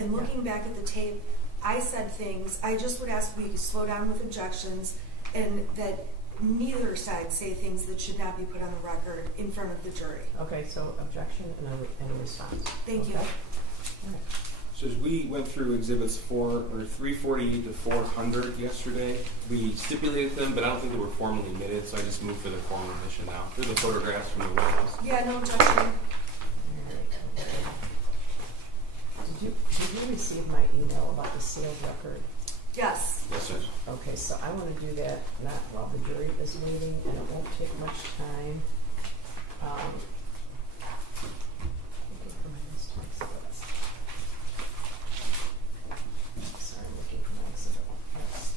And looking back at the tape, I said things, I just would ask we slow down with objections and that neither side say things that should not be put on the record in front of the jury. Okay, so objection and a response. Thank you. All right. So as we went through exhibits 348 to 400 yesterday, we stipulated them, but I don't think they were formally admitted, so I just moved for the formal admission now. They're the photographs from the warehouse. Yeah, no objection. Did you receive my email about the sealed record? Yes. Yes, Judge. Okay, so I want to do that not while the jury is waiting, and it won't take much time. Looking for my mistakes. Sorry, I'm looking for my exhibit. Yes.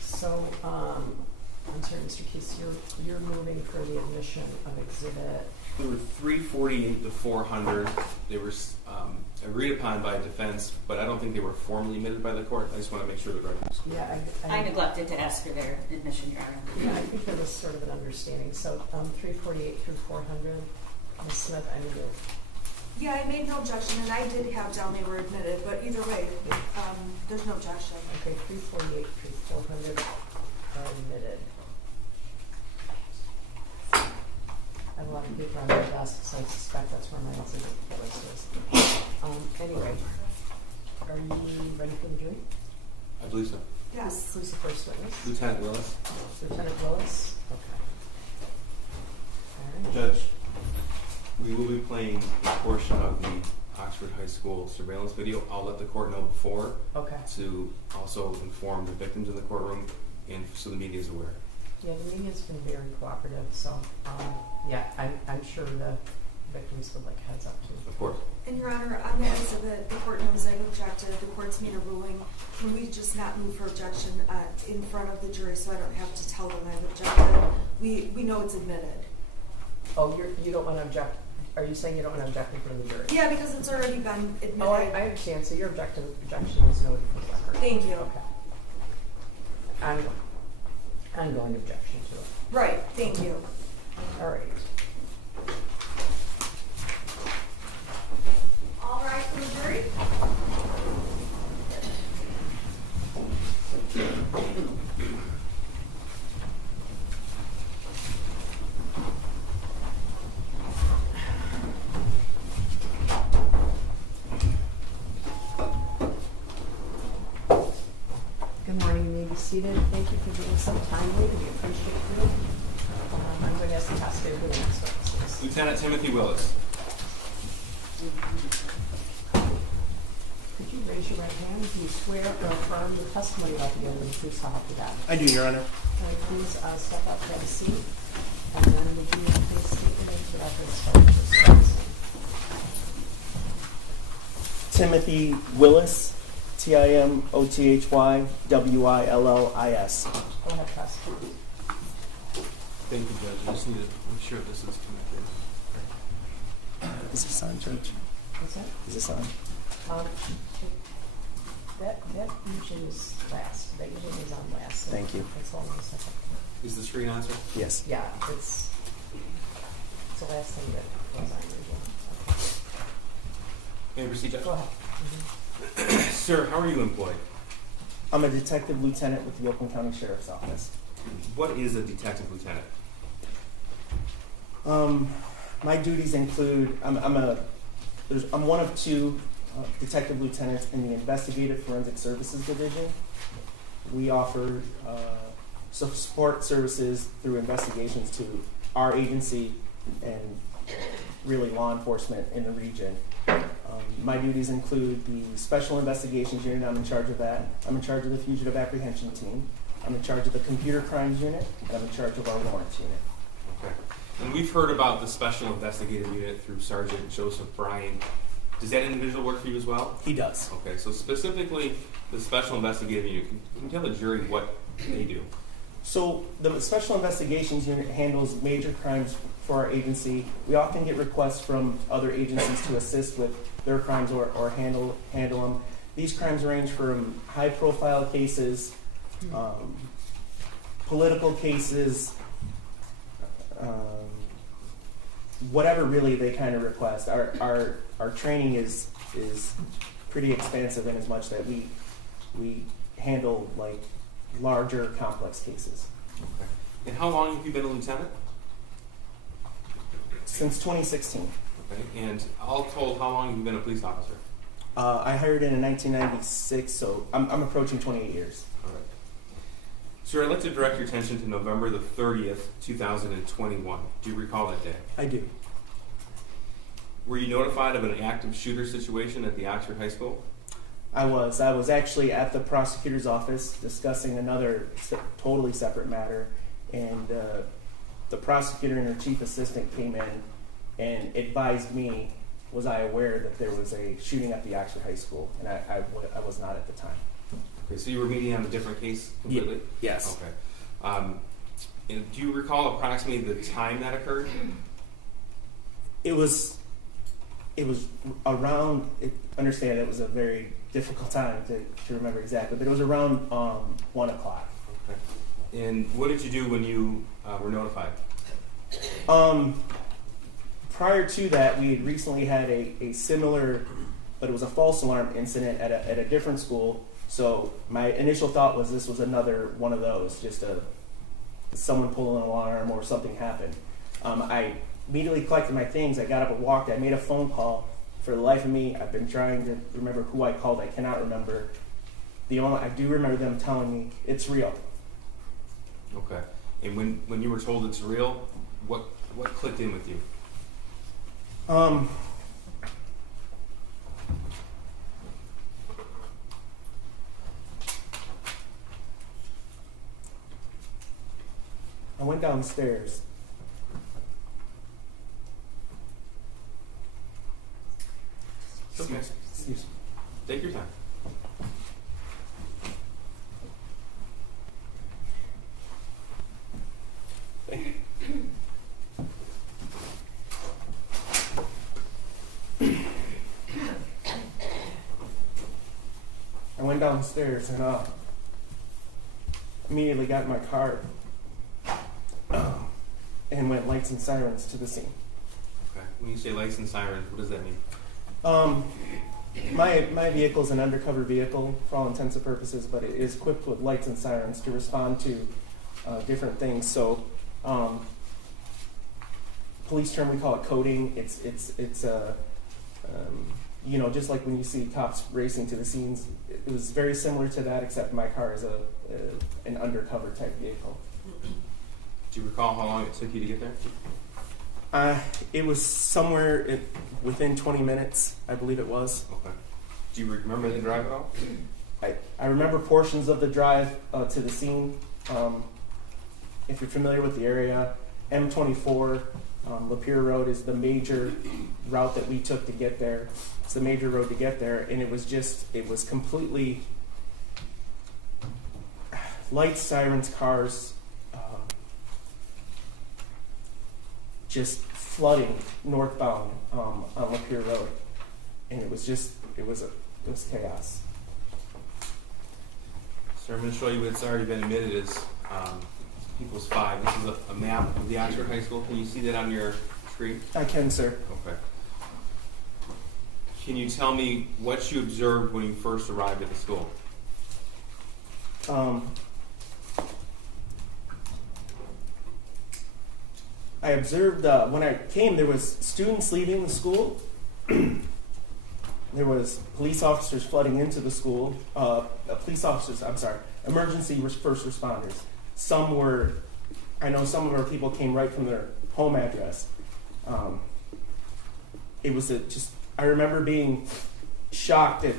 So, I'm sorry, Mr. Keese, you're moving for the admission of exhibit. There were 348 to 400. They were agreed upon by defense, but I don't think they were formally admitted by the court. I just want to make sure the record's clear. Yeah, I neglected to ask for their admission, Your Honor. Yeah, I think there was sort of an understanding. So 348 through 400, Ms. Smith, I need to. Yeah, I made no objection, and I did have down they were admitted, but either way, there's no objection. Okay, 348 through 400 are admitted. I have a lot of paper on my desk, so I suspect that's where my exhibit list is. Anyway, are you ready for the jury? I believe so. Yes. Who's the first witness? Lieutenant Willis. Lieutenant Willis? Okay. All right. Judge, we will be playing a portion of the Oxford High School surveillance video. I'll let the court know before Okay. to also inform the victims in the courtroom and so the media is aware. Yeah, the media's been very cooperative, so yeah, I'm sure the victims would like a heads up too. Of course. And Your Honor, on that exhibit, the court knows I've objected. The court's made a ruling. Can we just not move for objection in front of the jury so I don't have to tell them I've objected? We know it's admitted. Oh, you don't want to object? Are you saying you don't want to object in front of the jury? Yeah, because it's already been admitted. Oh, I understand. So your objection is noted for the record. Thank you. Okay. Ongoing objection to it. Right. Thank you. All right. All right, for the jury. Good morning. You may be seated. Thank you for being so timely. We appreciate you. I'm going to ask the prosecutor who the next witness is. Lieutenant Timothy Willis. Could you raise your right hand? Do you swear or affirm the testimony about the evidence please help you God? I do, Your Honor. All right, please step up, have a seat, and then would you please state your name to the record, start with your name. Timothy Willis, TimothyWillis. Go ahead, prosecutor. Thank you, Judge. I just need to make sure this is connected. Is this on, Judge? What's that? Is this on? That usually is last. That usually is on last. So Thank you. That's all I'm saying. Is the screen on, sir? Yes. Yeah, it's the last thing that was on usually. May I proceed, Judge? Go ahead. Sir, how are you employed? I'm a detective lieutenant with the Oakland County Sheriff's Office. What is a detective lieutenant? My duties include I'm one of two detective lieutenants in the Investigative Forensic Services Division. We offer support services through investigations to our agency and really law enforcement in the region. My duties include the Special Investigations Unit. I'm in charge of that. I'm in charge of the Fugitive Apprehension Team. I'm in charge of the Computer Crimes Unit, and I'm in charge of our Warrants Unit. Okay. And we've heard about the Special Investigative Unit through Sergeant Joseph Bryan. Does that individual work for you as well? He does. Okay, so specifically the Special Investigative Unit, can you tell the jury what they do? So the Special Investigations Unit handles major crimes for our agency. We often get requests from other agencies to assist with their crimes or handle them. These crimes range from high-profile cases, political cases, whatever really they kind of request. Our training is pretty expansive in as much that we handle like larger complex cases. Okay. And how long have you been a lieutenant? Since 2016. Okay. And all told, how long have you been a police officer? I hired in 1996, so I'm approaching 28 years. All right. Sir, I'd like to direct your attention to November the 30th, 2021. Do you recall that day? I do. Were you notified of an active shooter situation at the Oxford High School? I was actually at the prosecutor's office discussing another totally separate matter, and the prosecutor and her chief assistant came in and advised me, was I aware that there was a shooting at the Oxford High School, and I was not at the time. Okay, so you were meeting on a different case completely? Yes. Okay. And do you recall approximately the time that occurred? It was around, understand it was a very difficult time to remember exactly, but it was around 1 o'clock. Okay. And what did you do when you were notified? Prior to that, we had recently had a similar, but it was a false alarm incident at a different school. So my initial thought was this was another one of those, just someone pulled an alarm or something happened. I immediately collected my things. I got up and walked. I made a phone call. For the life of me, I've been trying to remember who I called. I cannot remember. I do remember them telling me it's real. Okay. And when you were told it's real, what clicked in with you? I went downstairs. Okay. Excuse me. Take your time. I went downstairs and immediately got in my car and went lights and sirens to the scene. Okay. When you say lights and sirens, what does that mean? My vehicle is an undercover vehicle for all intents and purposes, but it is equipped with lights and sirens to respond to different things. So, police term we call it coding. It's just like when you see cops racing to the scenes. It was very similar to that, except my car is an undercover type vehicle. Do you recall how long it took you to get there? It was somewhere within 20 minutes, I believe it was. Okay. Do you remember the drive at all? I remember portions of the drive to the scene. If you're familiar with the area, M24, Lapeer Road is the major route that we took to get there. It's the major road to get there, and it was completely lights, sirens, cars, just flooding northbound on Lapeer Road, and it was chaos. So I'm going to show you what's already been admitted as equals 5. This is a map of the Oxford High School. Can you see that on your screen? I can, sir. Okay. Can you tell me what you observed when you first arrived at the school? I observed when I came, there was students leaving the school. There was police officers flooding into the school. Emergency first responders. I know some of our people came right from their home address. It was I remember being shocked at,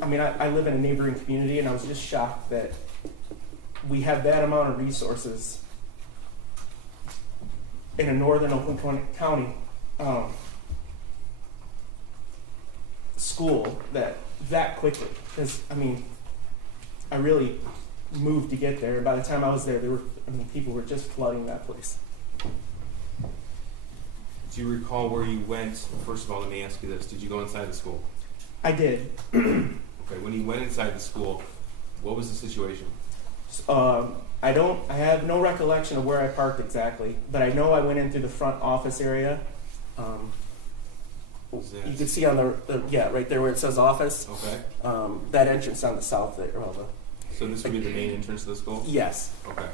I live in a neighboring community, and I was just shocked that we have that amount of resources in a northern Oakland County school that quickly. Because I really moved to get there, and by the time I was there, people were just flooding that place. Do you recall where you went? First of all, let me ask you this: did you go inside the school? I did. Okay. When you went inside the school, what was the situation? I have no recollection of where I parked exactly, but I know I went in through the front office area. You can see on the right there where it says office. Okay. That entrance on the south there. Well, So this would be the main entrance to the school? yes. Okay.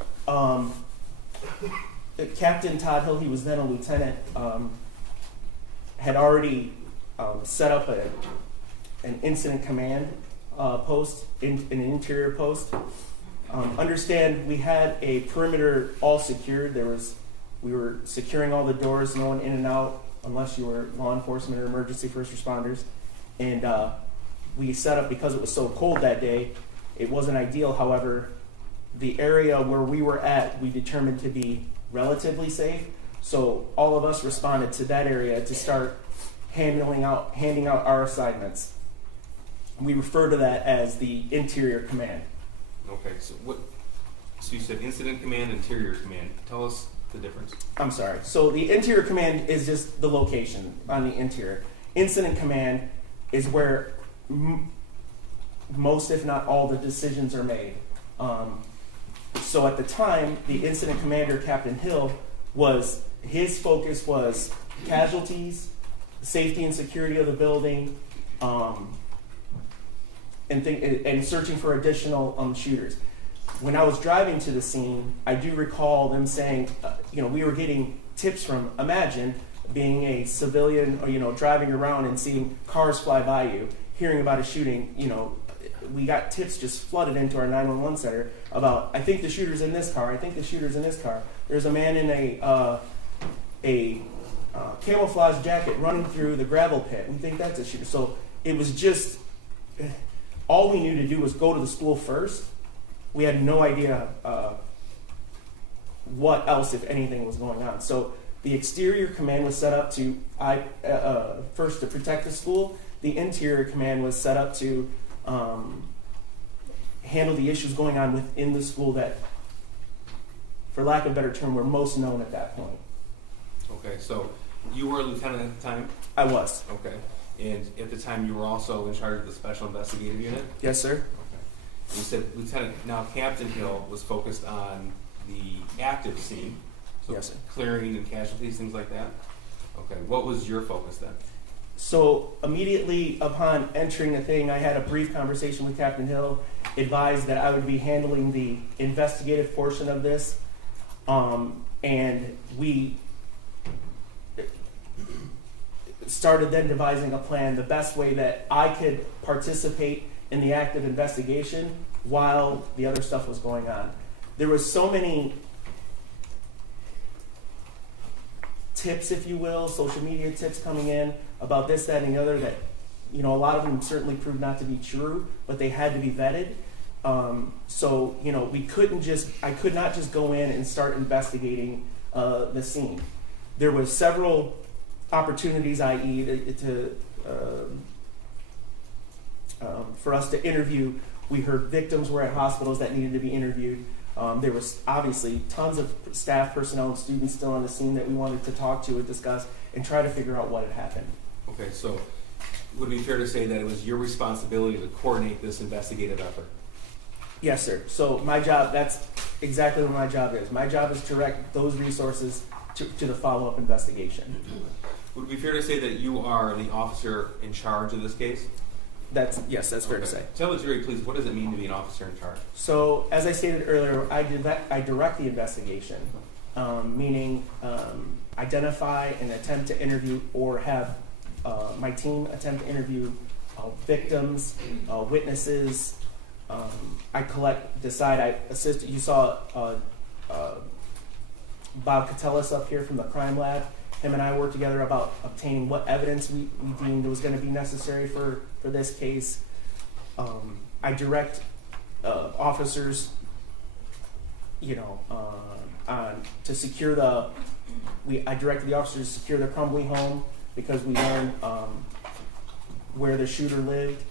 Captain Todd Hill, he was then a lieutenant, had already set up an incident command post, an interior post. Understand we had a perimeter all secured. We were securing all the doors, no one in and out unless you were law enforcement or emergency first responders. And we set up, because it was so cold that day, it wasn't ideal. However, the area where we were at, we determined to be relatively safe. So all of us responded to that area to start handing out our assignments. We refer to that as the interior command. Okay. So you said incident command, interior command. Tell us the difference. I'm sorry. So the interior command is just the location on the interior. Incident command is where most, if not all, the decisions are made. So at the time, the incident commander, Captain Hill, his focus was casualties, safety and security of the building, and searching for additional shooters. When I was driving to the scene, I do recall them saying, we were getting tips from, imagine being a civilian, or, driving around and seeing cars fly by you, hearing about a shooting, we got tips just flooded into our 911 center about, I think the shooter's in this car, I think the shooter's in this car. There's a man in a camouflage jacket running through the gravel pit. We think that's a shooter. So it was just, all we knew to do was go to the school first. We had no idea what else, if anything, was going on. So the exterior command was set up to, first to protect the school. The interior command was set up to handle the issues going on within the school that, for lack of a better term, were most known at that point. Okay. So you were a lieutenant at the time? I was. Okay. And at the time, you were also in charge of the special investigative unit? Yes, sir. You said Lieutenant, now Captain Hill was focused on the active scene, so Yes, sir. clearing and casualties, things like that? Okay, what was your focus then? So immediately upon entering the thing, I had a brief conversation with Captain Hill, advised that I would be handling the investigative portion of this, and we started then devising a plan, the best way that I could participate in the active investigation while the other stuff was going on. There was so many tips, if you will, social media tips coming in about this, that, and the other that, a lot of them certainly proved not to be true, but they had to be vetted. So, I could not just go in and start investigating the scene. There was several opportunities, i.e. For us to interview. We heard victims were at hospitals that needed to be interviewed. There was obviously tons of staff, personnel, and students still on the scene that we wanted to talk to and discuss and try to figure out what had happened. Okay, so would it be fair to say that it was your responsibility to coordinate this investigative effort? Yes, sir. So my job, that's exactly what my job is. My job is to direct those resources to the follow-up investigation. Would it be fair to say that you are the officer in charge of this case? That's fair to Okay. say. Tell the jury, please, what does it mean to be an officer in charge? So, as I stated earlier, I direct the investigation, meaning identify and attempt to interview, or have my team attempt to interview victims, witnesses. I assist. You saw Bob Catellis up here from the crime lab. Him and I worked together about obtaining what evidence we deemed was going to be necessary for this case. I direct officers, to secure I directed the officers to secure the Crumbley home because we learned where the shooter lived.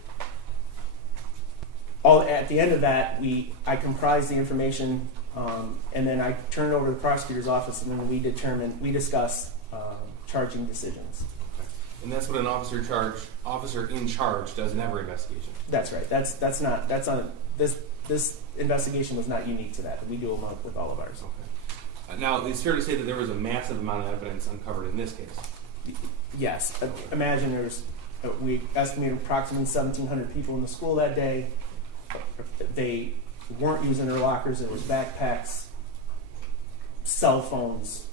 At the end of that, I comprised the information, and then I turned it over to the prosecutor's office, and then we discuss charging decisions. Okay. And that's what an officer in charge does in every investigation. That's right. That's on this this investigation was not unique to that. We do them with all of ours. Okay. Now, it's fair to say that there was a massive amount of evidence uncovered in this case. Yes. Imagine we estimated approximately 1,700 people in the school that day. They weren't using their lockers. There was backpacks, cell phones,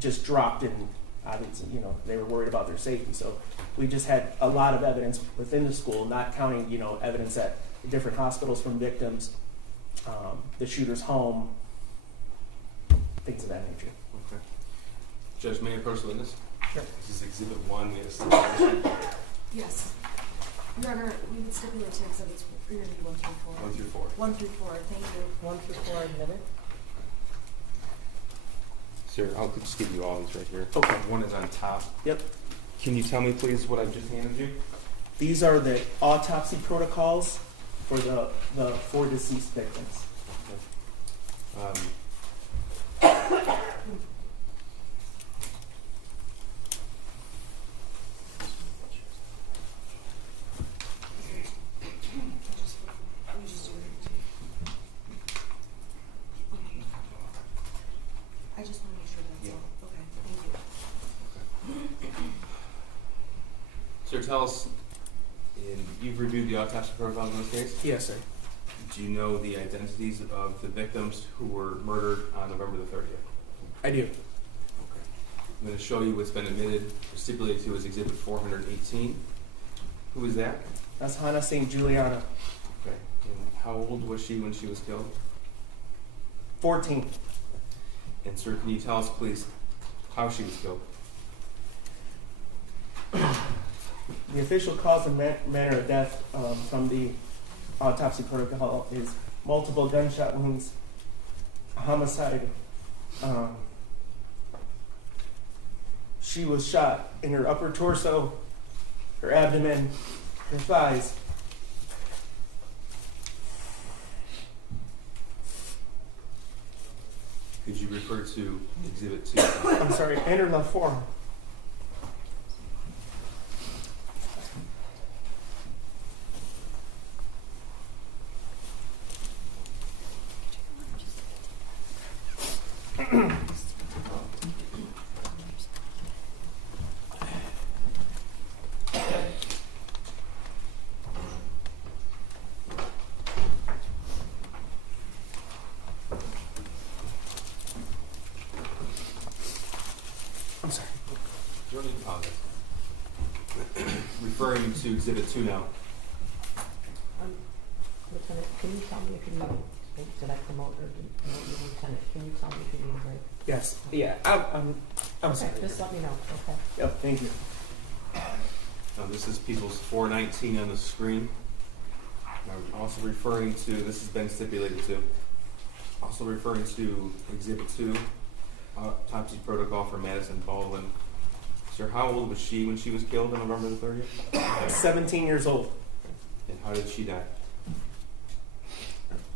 just dropped in. Obviously, they were worried about their safety. So we just had a lot of evidence within the school, not counting, evidence at different hospitals from victims, the shooter's home, things of that nature. Okay. Judge, may I approach the witness? Sure. This is Exhibit 1. We have a stipulation. Yes. Your Honor, we would stipulate to exhibits 1 through 4. 1 through 4. 1 through 4, thank you. 1 through 4 admitted. Sir, I'll just give you all these right here. Okay. One is on top. Yep. Can you tell me, please, what I've just handed you? These are the autopsy protocols for the 4 deceased victims. I just want to make sure that's all. Okay, thank you. Sir, tell us, you've reviewed the autopsy protocol in this case. Yes, sir. Do you know the identities of the victims who were murdered on November the 30th? I do. Okay. I'm going to show you what's been admitted or stipulated to as Exhibit 418. Who is that? That's Hannah St. Juliana, Okay. And how old was she when she was killed? 14. And sir, can you tell us, please, how she was killed? The official cause and manner of death from the autopsy protocol is multiple gunshot wounds, homicide. She was shot in her upper torso, her abdomen, her thighs. Could you refer to Exhibit 2? I'm sorry, and her left forearm. I'm sorry. You don't need to apologize. Referring to Exhibit 2 now. Lieutenant, can you tell me if you need, did I promote or did promote you, Lieutenant? Can you tell me if you need a break? Yes. Yeah. I'm Okay, sorry. just let me know, okay? Yep. Thank you. Now, this is People's 419 on the screen. I'm also referring to, this has been stipulated to, also referring to Exhibit 2, autopsy protocol for Madison Baldwin. Sir, how old was she when she was killed on November the 30th? 17 years old. And how did she die?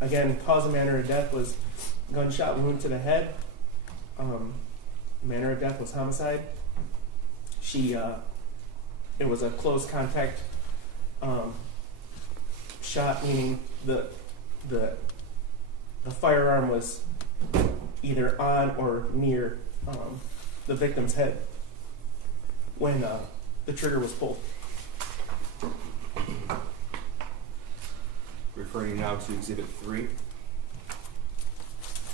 Again, cause and manner of death was gunshot wound to the head. Manner of death was homicide. It was a close contact shot, meaning the firearm was either on or near the victim's head when the trigger was pulled. Referring now to Exhibit 3.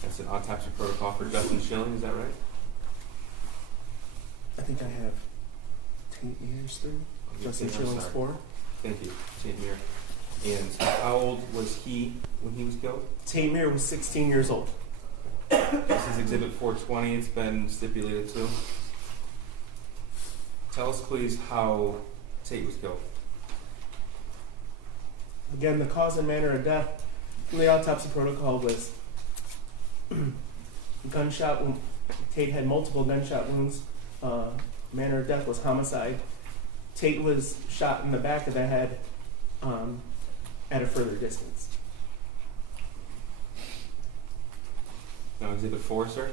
That's an autopsy protocol for Justin Schilling, is that right? I think I have Tate Mears through. Justin Schilling's 4. Thank you, Tate Meir. And how old was he when he was killed? Tate Mears was 16 years old. This is Exhibit 420. It's been stipulated to. Tell us, please, how Tate was killed. Again, the cause and manner of death from the autopsy protocol was gunshot wound. Tate had multiple gunshot wounds. Manner of death was homicide. Tate was shot in the back of the head at a further distance. Now, Exhibit 4, sir.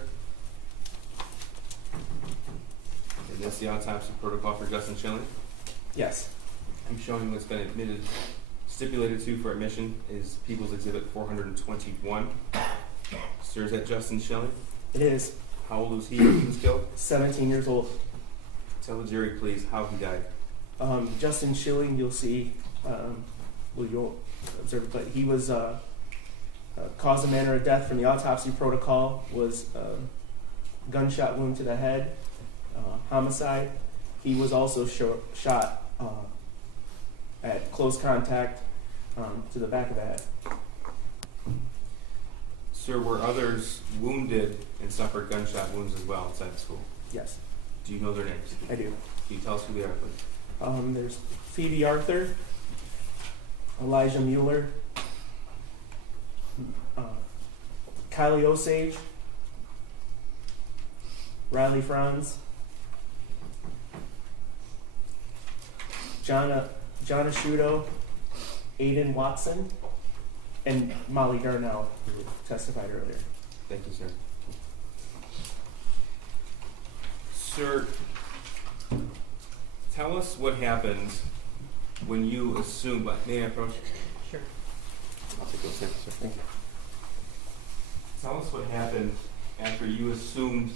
And this the autopsy protocol for Justin Schilling. Yes. I'm showing what's been admitted Stipulated to for admission is People's Exhibit 421. Sir, is that Justin Schilling? It is How old was he when he was killed? 17 years old. Tell the jury, please, how he died. Justin Schilling, you'll see, well, you'll observe it, but he was cause and manner of death from the autopsy protocol was gunshot wound to the head, homicide. He was also shot at close contact to the back of the head. Sir, were others wounded and suffered gunshot wounds as well inside the school? Yes, Do you know their names? I do. Can you tell us who they are, please? There's Phoebe Arthur, Elijah Mueller, Kylie Osage, Riley Franz, John Asciutto, Aiden Watson, and Molly Darnell, who testified earlier. Thank you, sir. Sir, tell us what happened when you assumed, may I approach? Sure. I'll take those samples, sir. Thank you. Tell us what happened after you assumed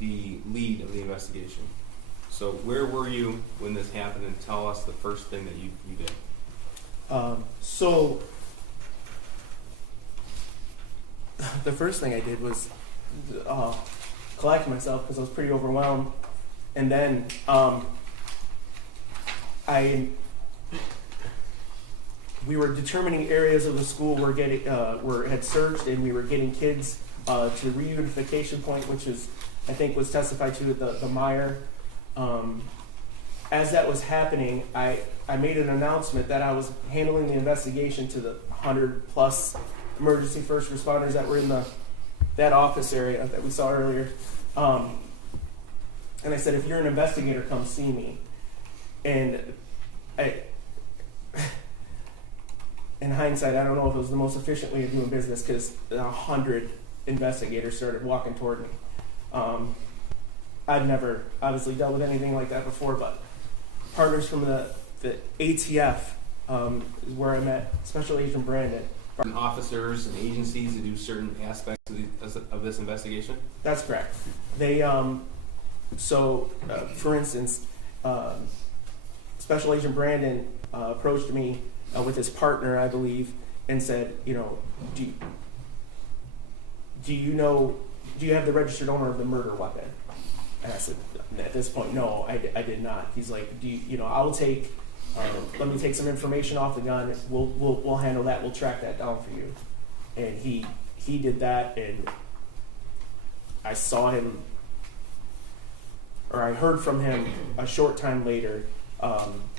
the lead of the investigation. So where were you when this happened, and tell us the first thing that you did. So the first thing I did was collect myself because I was pretty overwhelmed, and then we were determining areas of the school were had searched, and we were getting kids to the reunification point, which is I think was testified to at the Meyer. As that was happening, I made an announcement that I was handling the investigation to the 100+ emergency first responders that were in that office area that we saw earlier. And I said, if you're an investigator, come see me. And in hindsight, I don't know if it was the most efficient way of doing business because 100 investigators started walking toward me. I've never obviously dealt with anything like that before, but partners from the ATF is where I met Special Agent Brandon. Officers and agencies to do certain aspects of this investigation? That's correct. They, for instance, Special Agent Brandon approached me with his partner, I believe, and said, do you have the registered owner of the murder weapon? And I said, at this point, no, I did not. He's like, I'll take, let me take some information off the gun. We'll handle that. We'll track that down for you. And he did that, and I saw him, or I heard from him a short time later,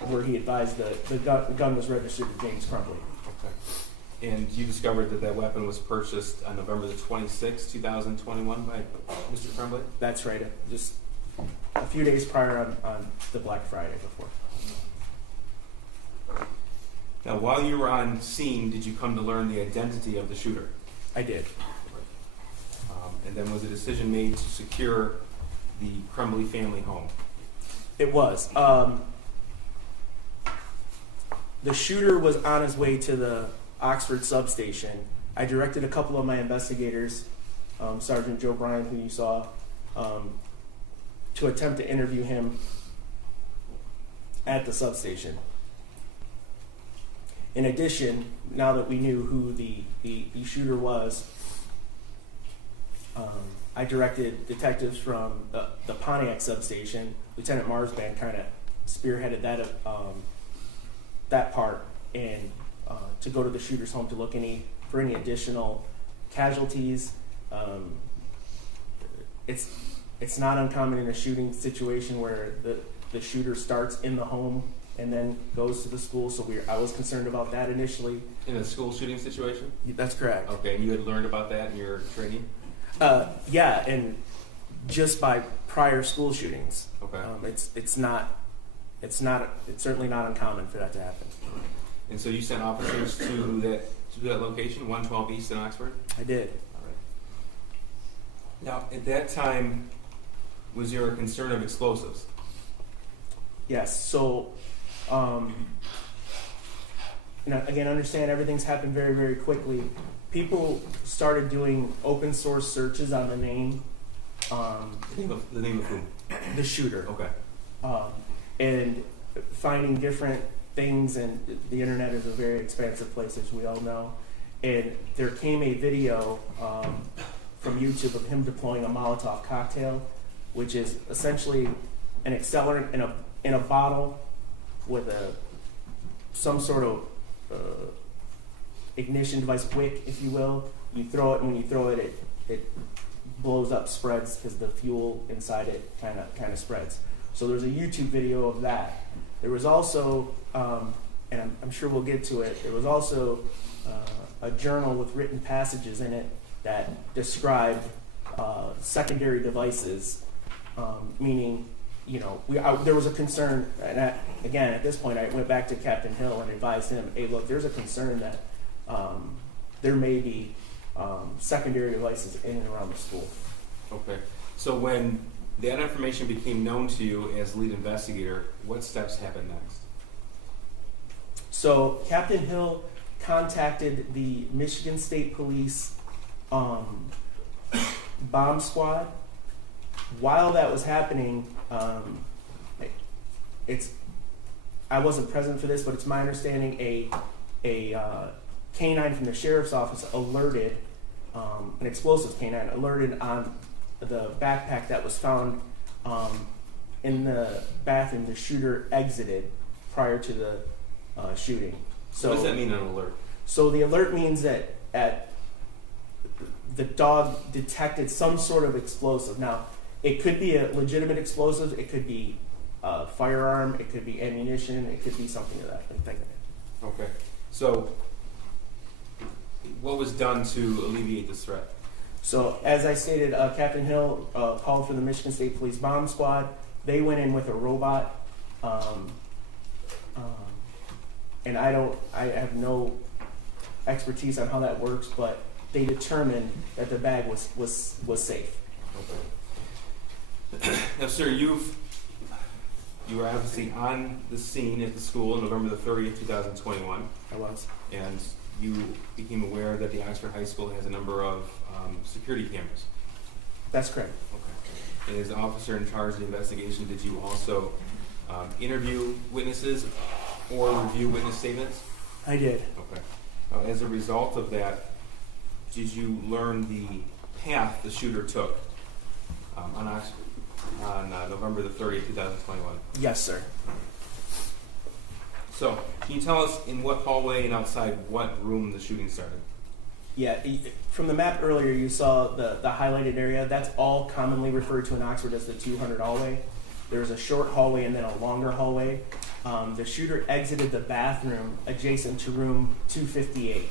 where he advised the gun was registered to James Crumbley. Okay. And you discovered that weapon was purchased on November the 26th, 2021 by Mr. Crumbley? That's right. Just a few days prior on the Black Friday before. Now, while you were on scene, did you come to learn the identity of the shooter? I did. And then was a decision made to secure the Crumbley family home? It was. The shooter was on his way to the Oxford substation. I directed a couple of my investigators, Sergeant Joe Bryan, who you saw, to attempt to interview him at the substation. In addition, now that we knew who the shooter was, I directed detectives from the Pontiac substation. Lieutenant Marsban kind of spearheaded that part, and to go to the shooter's home to look for any additional casualties. It's not uncommon in a shooting situation where the shooter starts in the home and then goes to the school. So I was concerned about that initially. In a school shooting situation? That's correct. Okay, and you had learned about that in your training? Yeah, and just by prior school shootings. Okay. It's certainly not uncommon for that to happen. And so you sent officers to that location, 112 East in Oxford? I did. All right. Now, at that time, was there a concern of explosives? Yes. So again, understand everything's happened very, very quickly. People started doing open source searches on the name, The name of whom? the shooter, Okay. and finding different things. And the internet is a very expansive place, as we all know. And there came a video from YouTube of him deploying a Molotov cocktail, which is essentially an accelerant in a bottle with some sort of ignition device, wick, if you will. You throw it, and when you throw it, it blows up, spreads, because the fuel inside it kind of spreads. So there's a YouTube video of that. There was also, and I'm sure we'll get to it, there was also a journal with written passages in it that described secondary devices, meaning, there was a concern, and again, at this point, I went back to Captain Hill and advised him, hey, look, there's a concern that there may be secondary devices in and around the school. Okay. So when that information became known to you as lead investigator, what steps happened next? So Captain Hill contacted the Michigan State Police bomb squad. While that was happening, I wasn't present for this, but it's my understanding a canine from the sheriff's office alerted, an explosives canine alerted on the backpack that was found in the bathroom the shooter exited prior to the shooting. So what does that mean, an alert? So the alert means that the dog detected some sort of explosive. Now, it could be a legitimate explosive, it could be a firearm, it could be ammunition, it could be something of that. Okay. So what was done to alleviate this threat? So, as I stated, Captain Hill called for the Michigan State Police bomb squad. They went in with a robot, and I have no expertise on how that works, but they determined that the bag was safe. Okay. Now, sir, you were obviously on the scene at the school on November the 30th, 2021. I was. And you became aware that the Oxford High School has a number of security cameras. That's correct. Okay. And as the officer in charge of the investigation, did you also interview witnesses or review witness statements? I did. Okay. As a result of that, did you learn the path the shooter took on Oxford on November the 30th, 2021? Yes, sir. So, can you tell us in what hallway and outside what room the shooting started? Yeah, from the map earlier, you saw the highlighted area. That's all commonly referred to in Oxford as the 200 hallway. There's a short hallway and then a longer hallway. The shooter exited the bathroom adjacent to room 258,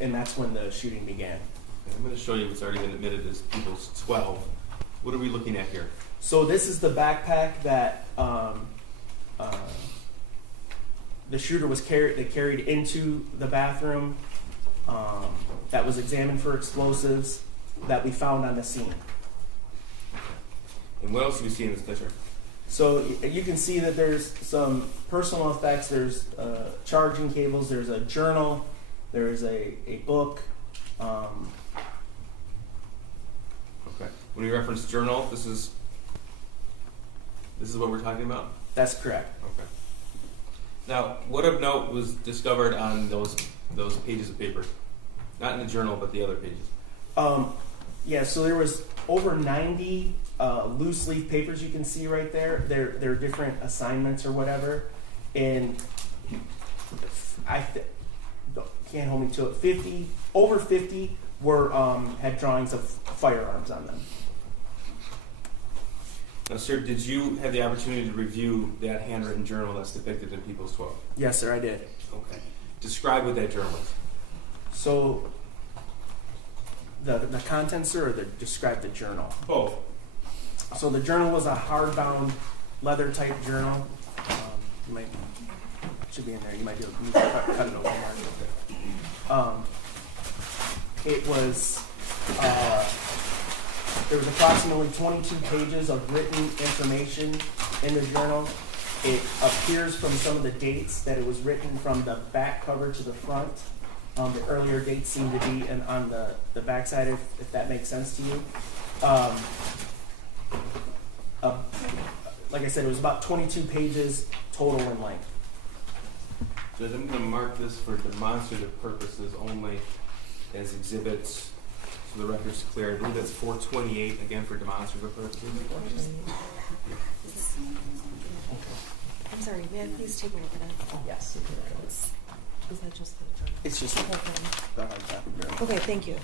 and that's when the shooting began. Okay, I'm going to show you what's already been admitted as People's 12. What are we looking at here? So this is the backpack that the shooter was carried into the bathroom. That was examined for explosives that we found on the scene. And what else do we see in this picture? So you can see that there's some personal effects. There's charging cables. There's a journal. There's a book. Okay. When we reference journal, this is what we're talking about? That's correct. Okay. Now, what of note was discovered on those pages of paper? Not in the journal, but the other pages. Yeah, so there was over 90 loose leaf papers you can see right there. They're different assignments or whatever. And can't hold me to it. Over 50 were had drawings of firearms on them. Now, sir, did you have the opportunity to review that handwritten journal that's depicted in People's 12? Yes, sir, I did. Okay. Describe what that journal is. So the contents, sir, or describe the journal? Both. So the journal was a hardbound leather type journal. Should be in there. You might be able to cut it open. It was there was approximately 22 pages of written information in the journal. It appears from some of the dates that it was written from the back cover to the front. The earlier dates seem to be on the back side, if that makes sense to you. Like I said, it was about 22 pages total in length. Judge, I'm going to mark this for demonstrative purposes only as exhibits, so the record's clear. I believe that's 428, again for demonstrative purposes. I'm sorry, may I please take a look at it? Oh, yes. You can look at it. Is that just the? It's just the hard copy. Okay, thank you.